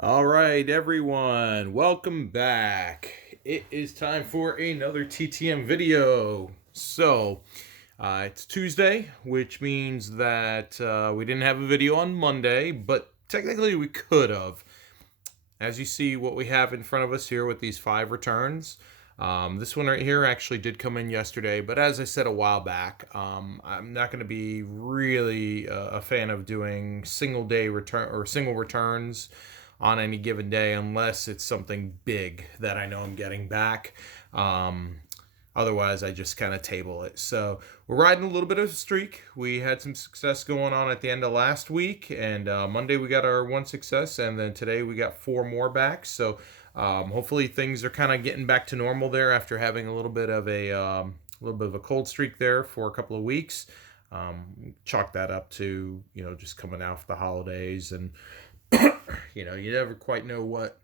All right, everyone, welcome back. It is time for another TTM video. It's Tuesday, which means that we didn't have a video on Monday, but technically we could have. As you see what we have in front of us here with these 5 returns. This one right here actually did come in yesterday, but as I said a while back, I'm not going to be really a fan of doing single day return or single returns on any given day unless it's something big that I know I'm getting back. Otherwise, I just kind of table it. So we're riding a little bit of a streak. We had some success going on at the end of last week, and Monday we got our one success, and then today we got 4 more back. So hopefully things are kind of getting back to normal there after having a little bit of a cold streak there for a couple of weeks. Chalk that up to just coming off the holidays, and you never quite know what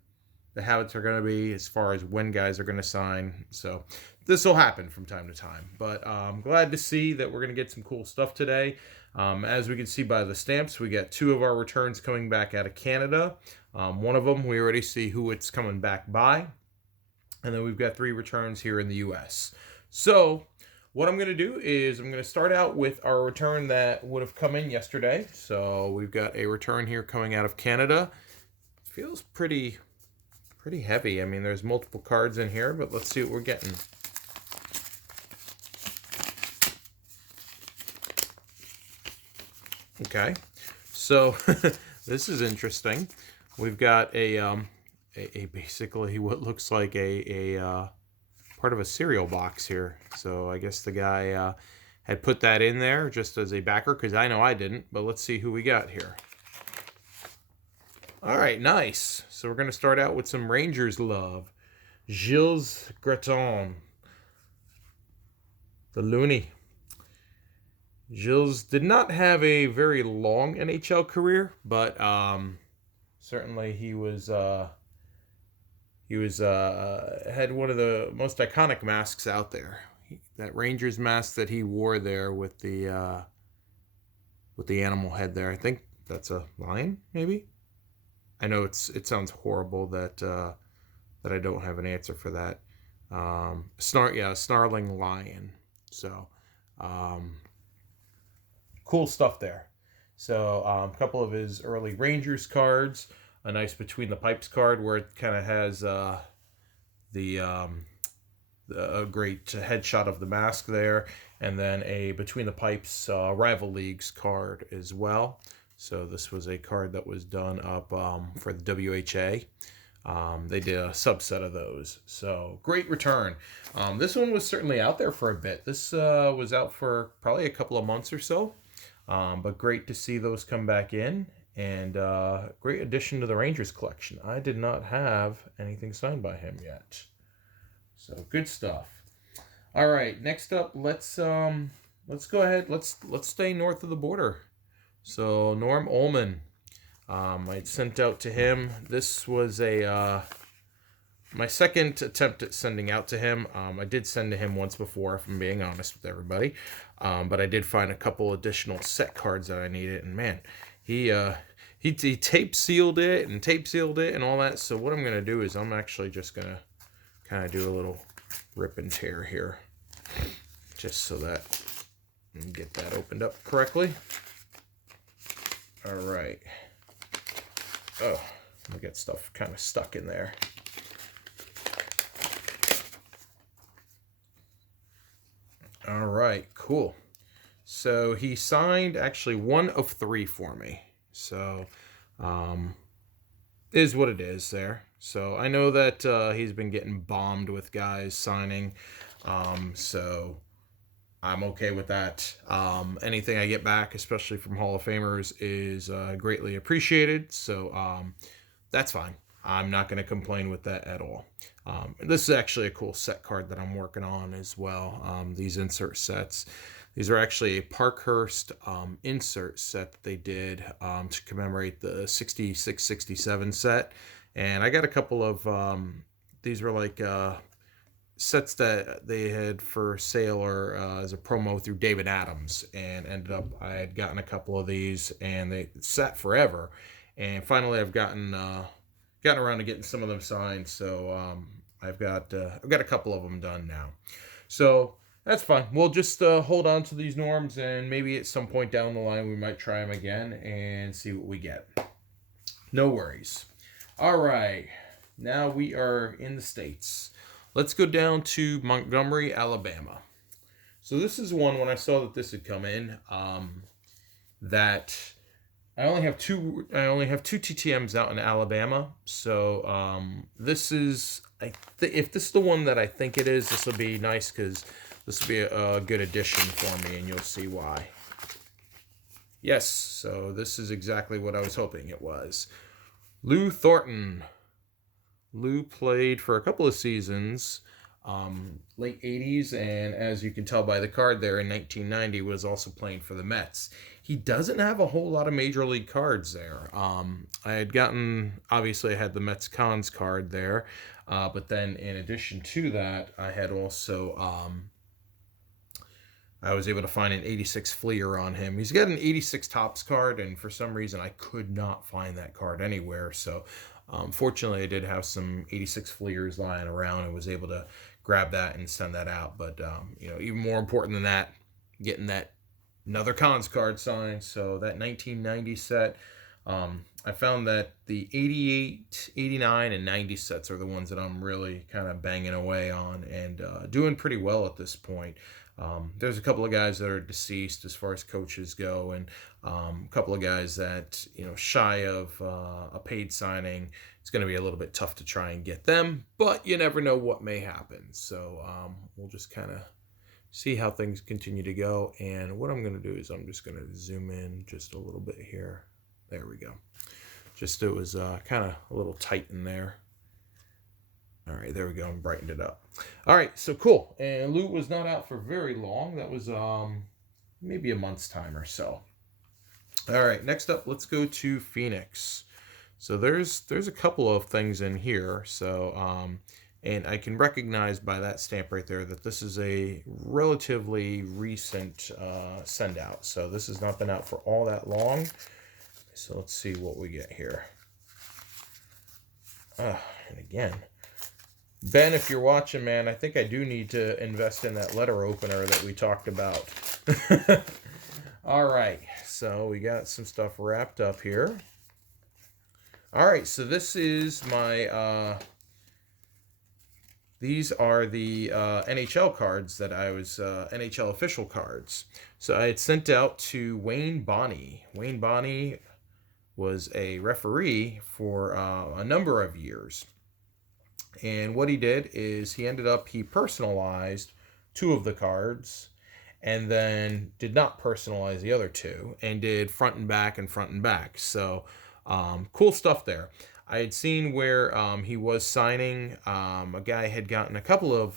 the habits are going to be as far as when guys are going to sign. So this will happen from time to time. But I'm glad to see that we're going to get some cool stuff today. As we can see by the stamps, we got 2 of our returns coming back out of Canada. One of them, we already see who it's coming back by. And then we've got 3 returns here in the U.S. So what I'm going to do is I'm going to start out with our return that would have come in yesterday. So we've got a return here coming out of Canada. It feels pretty heavy. I mean, there's multiple cards in here, but let's see what we're getting. Okay, so this is interesting. We've got a basically what looks like a part of a cereal box here. So I guess the guy had put that in there just as a backer, because I know I didn't. But let's see who we got here. All right, nice. So we're going to start out with some Rangers love. Gilles Greton, the Looney. Gilles did not have a very long NHL career, but certainly he had one of the most iconic masks out there. That Rangers mask that he wore there with the animal head there. I think that's a lion, maybe. I know it sounds horrible that I don't have an answer for that. Snarling lion. So cool stuff there. So a couple of his early Rangers cards, a nice Between the Pipes card where it kind of has a great headshot of the mask there, and then a Between the Pipes Rival Leagues card as well. So this was a card that was done up for the WHA. They did a subset of those. So great return. This one was certainly out there for a bit. This was out for probably a couple of months or so. But great to see those come back in. And great addition to the Rangers collection. I did not have anything signed by him yet. So good stuff. All right, next up, let's go ahead. Let's stay north of the border. So Norm Ulman, I sent out to him. This was my second attempt at sending out to him. I did send to him once before, if I'm being honest with everybody. But I did find a couple additional set cards that I needed, and man, he tape sealed it and all that. So what I'm gonna do is I'm actually just gonna kind of do a little rip and tear here, just so that I can get that opened up correctly. All right. Oh, I got stuff kind of stuck in there. All right, cool. So he signed actually 1 of 3 for me. So, is what it is there. So I know that he's been getting bombed with guys signing. So I'm okay with that. Anything I get back, especially from Hall of Famers, is greatly appreciated. So that's fine. I'm not going to complain with that at all. This is actually a cool set card that I'm working on as well. These insert sets. These are actually a Parkhurst insert set that they did to commemorate the 66-67 set. And I got a couple of, these were like sets that they had for sale or as a promo through David Adams, and ended up I had gotten a couple of these and they sat forever, and finally I've gotten gotten around to getting some of them signed. So I've got a couple of them done now. So that's fine. We'll just hold on to these norms, and maybe at some point down the line we might try them again and see what we get. No worries. All right. Now we are in the States. Let's go down to Montgomery, Alabama. So this is one, when I saw that this had come in, that I only have two TTMs out in Alabama. So this is, if this is the one that I think it is, this will be nice, because this will be a good addition for me, and you'll see why. Yes, so this is exactly what I was hoping it was. Lou Thornton. Lou played for a couple of seasons, late 80s, and as you can tell by the card there, in 1990 was also playing for the Mets. He doesn't have a whole lot of major league cards there. I had gotten, obviously I had the Mets Cons card there, but then in addition to that, I had also, I was able to find an 86 Fleer on him. He's got an 86 Topps card, and for some reason I could not find that card anywhere, so fortunately, I did have some 86 Fleers lying around and was able to grab that and send that out. But, even more important than that, getting that another Cons card signed. So that 1990 set, I found that the 88, 89, and 90 sets are the ones that I'm really kind of banging away on and doing pretty well at this point. There's a couple of guys that are deceased as far as coaches go, and a couple of guys that, shy of a paid signing. It's going to be a little bit tough to try and get them, but you never know what may happen. So we'll just kind of see how things continue to go. And what I'm going to do is I'm just going to zoom in just a little bit here. There we go. Just, it was kind of a little tight in there. All right, there we go. And brightened it up. All right, so cool. And Lou was not out for very long. That was maybe a month's time or so. All right, next up, let's go to Phoenix. So there's a couple of things in here. So and I can recognize by that stamp right there that this is a relatively recent send out. So this has not been out for all that long. So let's see what we get here. And again, Ben, if you're watching, man, I think I do need to invest in that letter opener that we talked about. All right, so we got some stuff wrapped up here. All right, so this is my, these are the NHL cards that I was, NHL official cards. So I had sent out to Wayne Bonney. Wayne Bonney was a referee for a number of years. And what he did is he personalized 2 of the cards and then did not personalize the other 2 and did front and back and front and back. So cool stuff there. I had seen where he was signing. A guy had gotten a couple of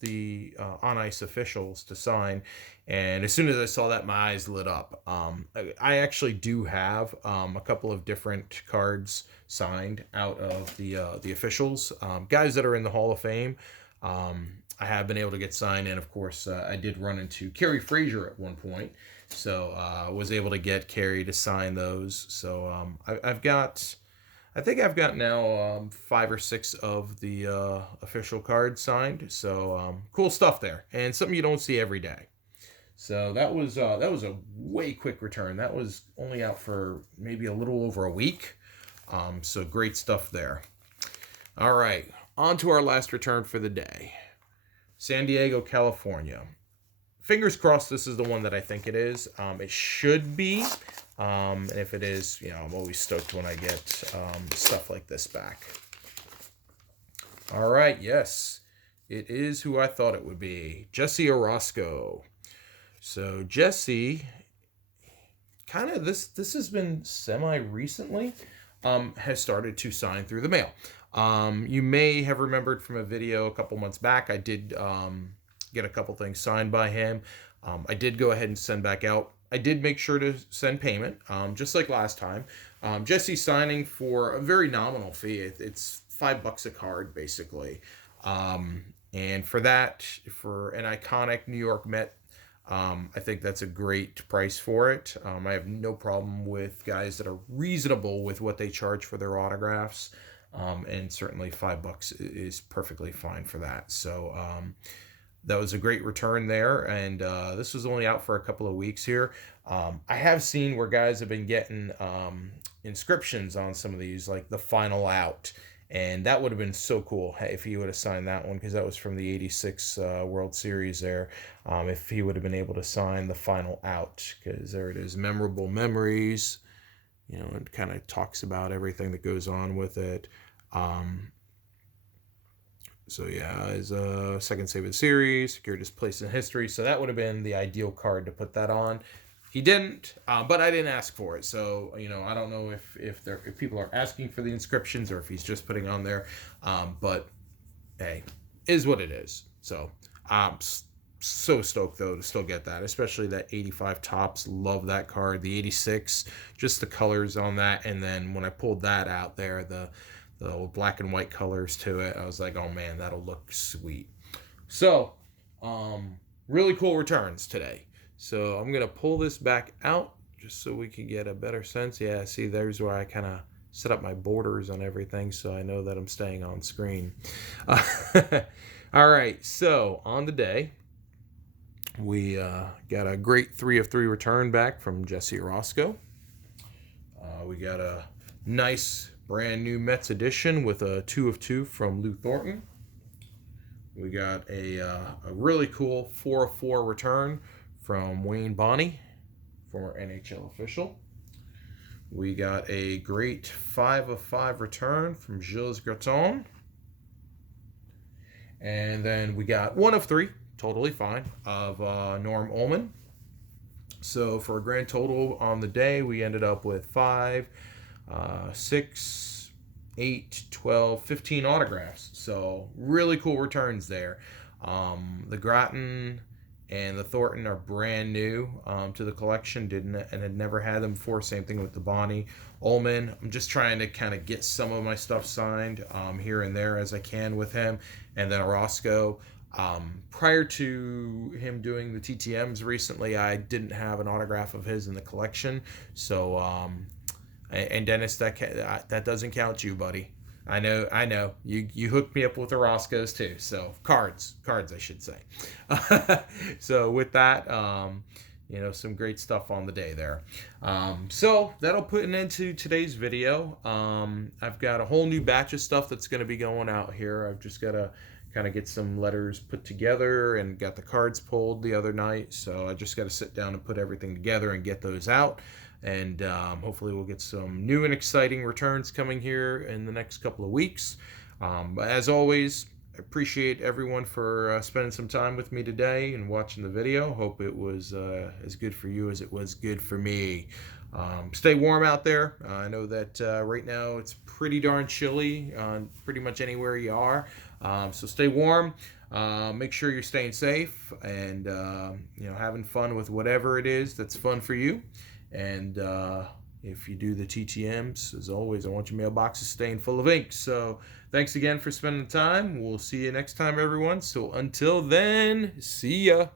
the on ice officials to sign, and as soon as I saw that, my eyes lit up. I actually do have a couple of different cards signed out of the officials, guys that are in the Hall of Fame. I have been able to get signed, and of course, I did run into Kerry Frazier at one point, so I was able to get Kerry to sign those. So I think I've got now 5 or 6 of the official cards signed. So cool stuff there, and something you don't see every day. So that was a way quick return. That was only out for maybe a little over a week. So great stuff there. All right, on to our last return for the day. San Diego, California. Fingers crossed this is the one that I think it is. It should be. And if it is, I'm always stoked when I get stuff like this back. All right, yes, it is who I thought it would be. Jesse Orozco. So Jesse, kind of this has been semi-recently, has started to sign through the mail. You may have remembered from a video a couple months back, I did get a couple things signed by him. I did go ahead and send back out. I did make sure to send payment, just like last time. Jesse's signing for a very nominal fee. It's $5 a card, basically. And for that, for an iconic New York Met I think that's a great price for it. I have no problem with guys that are reasonable with what they charge for their autographs. And certainly $5 is perfectly fine for that. So that was a great return there. And this was only out for a couple of weeks here. I have seen where guys have been getting inscriptions on some of these, like the final out. And that would have been so cool if he would have signed that one, because that was from the 86 World Series there. If he would have been able to sign the final out, because there it is, memorable memories. You know, it kind of talks about everything that goes on with it. So yeah, his second save of the series, secured his place in history. So that would have been the ideal card to put that on. He didn't, but I didn't ask for it. So, you know, I don't know if people are asking for the inscriptions or if he's just putting on there. But hey, is what it is. So I'm so stoked though to still get that, especially that 85 Topps. Love that card. The 86, just the colors on that, and then when I pulled that out there, the black and white colors to it, I was like, oh man, that'll look sweet. So really cool returns today. So I'm gonna pull this back out just so we can get a better sense. Yeah, see, there's where I kind of set up my borders on everything, so I know that I'm staying on screen. All right, so on the day, we got a great 3 of 3 return back from Jesse Orozco. We got a nice brand new Mets edition with a 2 of 2 from Lou Thornton. We got a really cool 4 of 4 return from Wayne Bonney, former NHL official. We got a great 5 of 5 return from Gilles Graton. And then we got 1 of 3, totally fine, of Norm Ulman. So for a grand total on the day, we ended up with 5, 6, 8, 12, 15 autographs. So really cool returns there. The Graton and the Thornton are brand new to the collection, and had never had them before. Same thing with the Bonney. Ulman, I'm just trying to kind of get some of my stuff signed here and there as I can with him. And then Orozco. Prior to him doing the TTMs recently, I didn't have an autograph of his in the collection. So, and Dennis, that doesn't count you, buddy. I know. You hooked me up with Orozco's too. So cards, I should say. So with that, you know, some great stuff on the day there. So that'll put an end to today's video. I've got a whole new batch of stuff that's going to be going out here. I've just got to kind of get some letters put together and got the cards pulled the other night. So I just got to sit down and put everything together and get those out. And hopefully we'll get some new and exciting returns coming here in the next couple of weeks. But as always, I appreciate everyone for spending some time with me today and watching the video. Hope it was as good for you as it was good for me. Stay warm out there. I know that right now it's pretty darn chilly pretty much anywhere you are. So stay warm. Make sure you're staying safe and you know, having fun with whatever it is that's fun for you. And if you do the TTMs, as always, I want your mailboxes staying full of ink. So thanks again for spending the time. We'll see you next time, everyone. So until then, see ya.